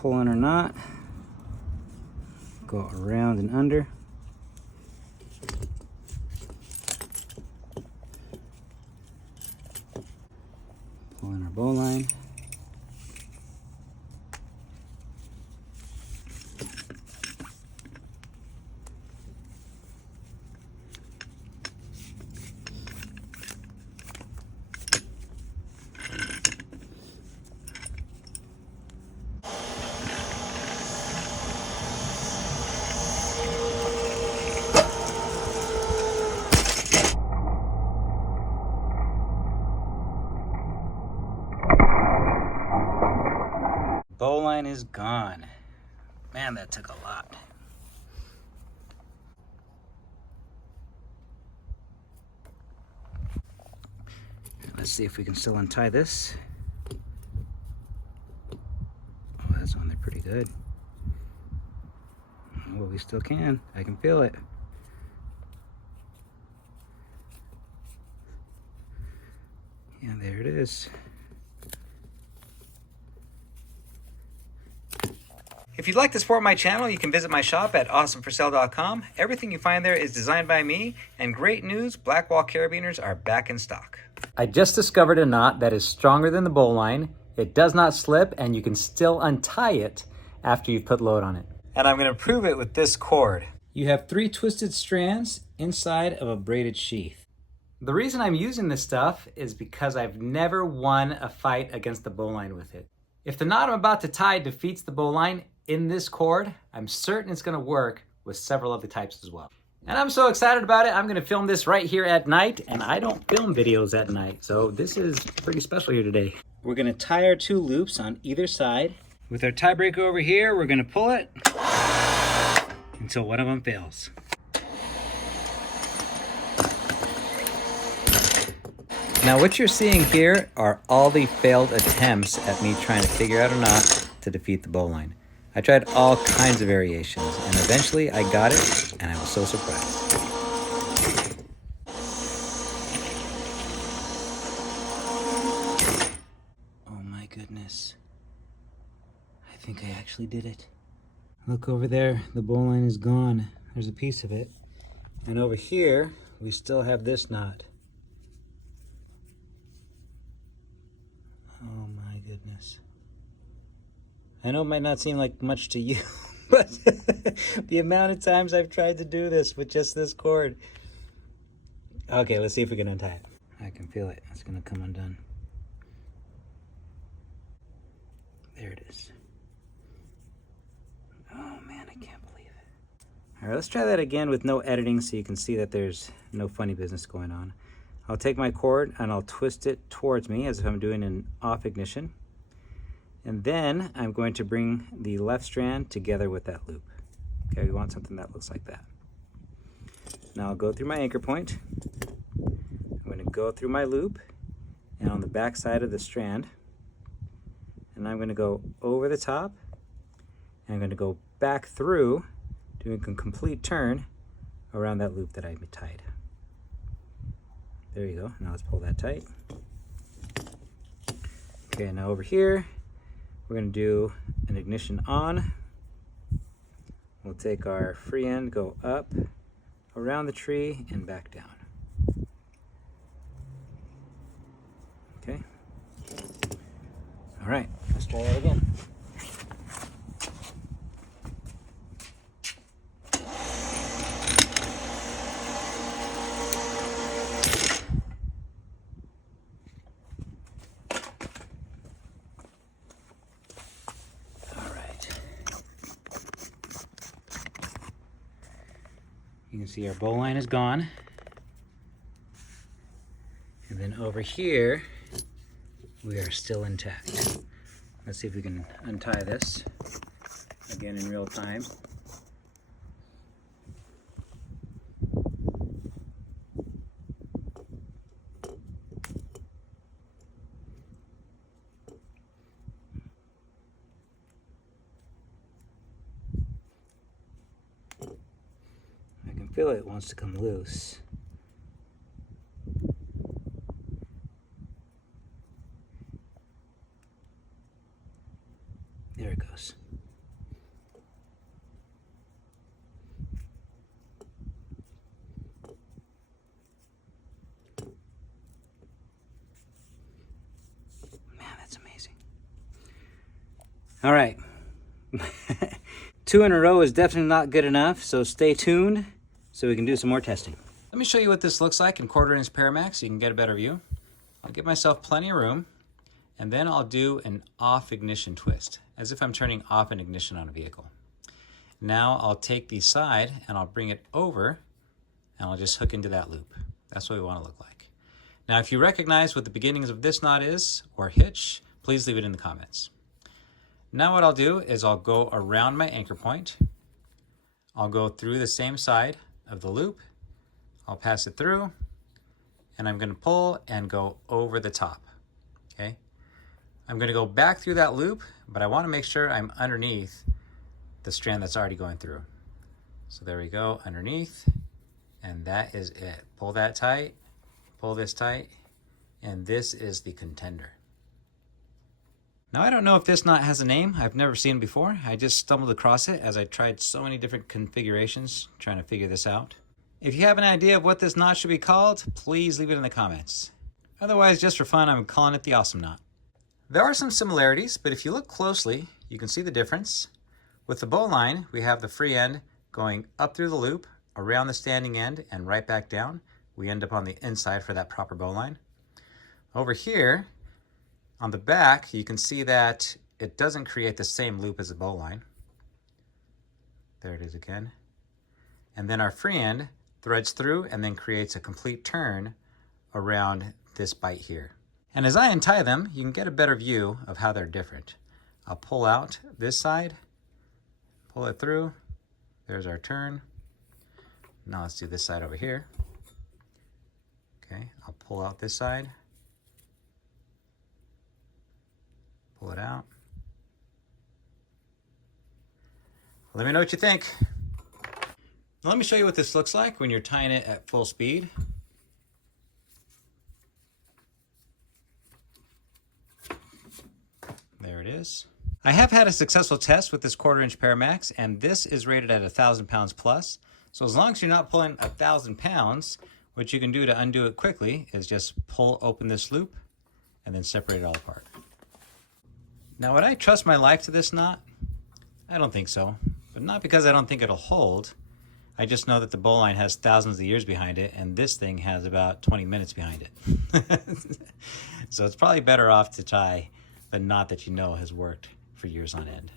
pull on our knot, go around and under. Pull in our bowline. Bowline is gone. Man, that took a lot. Let's see if we can still untie this. Oh, that's on there pretty good. Well, we still can. I can feel it. Yeah, there it is. If you'd like to support my channel, you can visit my shop at awesomeforsale.com. Everything you find there is designed by me, and great news, Blackwall carabiners are back in stock. I just discovered a knot that is stronger than the bowline. It does not slip, and you can still untie it after you've put load on it. And I'm going to prove it with this cord. You have 3 twisted strands inside of a braided sheath. The reason I'm using this stuff is because I've never won a fight against the bowline with it. If the knot I'm about to tie defeats the bowline in this cord, I'm certain it's going to work with several other types as well. And I'm so excited about it, I'm going to film this right here at night, and I don't film videos at night, so this is pretty special here today. We're going to tie our 2 loops on either side. With our tie breaker over here, we're going to pull it until one of them fails. Now what you're seeing here are all the failed attempts at me trying to figure out a knot to defeat the bowline. I tried all kinds of variations, and eventually I got it, and I was so surprised. Oh my goodness. I think I actually did it. Look over there, the bowline is gone. There's a piece of it. And over here, we still have this knot. Oh my goodness. I know it might not seem like much to you, but the amount of times I've tried to do this with just this cord. Okay, let's see if we can untie it. I can feel it. It's gonna come undone. There it is. Oh man, I can't believe it. All right, let's try that again with no editing so you can see that there's no funny business going on. I'll take my cord and I'll twist it towards me as if I'm doing an off ignition. And then I'm going to bring the left strand together with that loop. Okay, we want something that looks like that. Now I'll go through my anchor point. I'm going to go through my loop and on the back side of the strand. And I'm going to go over the top. And I'm going to go back through, doing a complete turn around that loop that I tied. There you go. Now let's pull that tight. Okay, now over here, we're going to do an ignition on. We'll take our free end, go up, around the tree, and back down. Okay. All right, let's try that again. You can see our bowline is gone. And then over here, we are still intact. Let's see if we can untie this again in real time. I can feel it wants to come loose. There it goes. Man, that's amazing. All right. 2 in a row is definitely not good enough, so stay tuned so we can do some more testing. Let me show you what this looks like in 1/4 inch Paramax so you can get a better view. I'll give myself plenty of room, and then I'll do an off ignition twist, as if I'm turning off an ignition on a vehicle. Now I'll take the side and I'll bring it over, and I'll just hook into that loop. That's what we want to look like. Now, if you recognize what the beginnings of this knot is, or hitch, please leave it in the comments. Now what I'll do is I'll go around my anchor point. I'll go through the same side of the loop. I'll pass it through, and I'm going to pull and go over the top. Okay? I'm going to go back through that loop, but I want to make sure I'm underneath the strand that's already going through. So there we go, underneath, and that is it. Pull that tight, pull this tight, and this is the contender. Now, I don't know if this knot has a name. I've never seen it before. I just stumbled across it as I tried so many different configurations trying to figure this out. If you have an idea of what this knot should be called, please leave it in the comments. Otherwise, just for fun, I'm calling it the awesome knot. There are some similarities, but if you look closely, you can see the difference. With the bowline, we have the free end going up through the loop, around the standing end, and right back down. We end up on the inside for that proper bowline. Over here, on the back, you can see that it doesn't create the same loop as a bowline. There it is again. And then our free end threads through and then creates a complete turn around this bite here. And as I untie them, you can get a better view of how they're different. I'll pull out this side, pull it through. There's our turn. Now let's do this side over here. Okay, I'll pull out this side. Pull it out. Let me know what you think. Now let me show you what this looks like when you're tying it at full speed. There it is. I have had a successful test with this 1/4 inch Paramax, and this is rated at 1,000 pounds plus. So as long as you're not pulling 1,000 pounds, what you can do to undo it quickly is just pull open this loop and then separate it all apart. Now, would I trust my life to this knot? I don't think so, but not because I don't think it'll hold. I just know that the bowline has thousands of years behind it, and this thing has about 20 minutes behind it. So it's probably better off to tie the knot that you know has worked for years on end.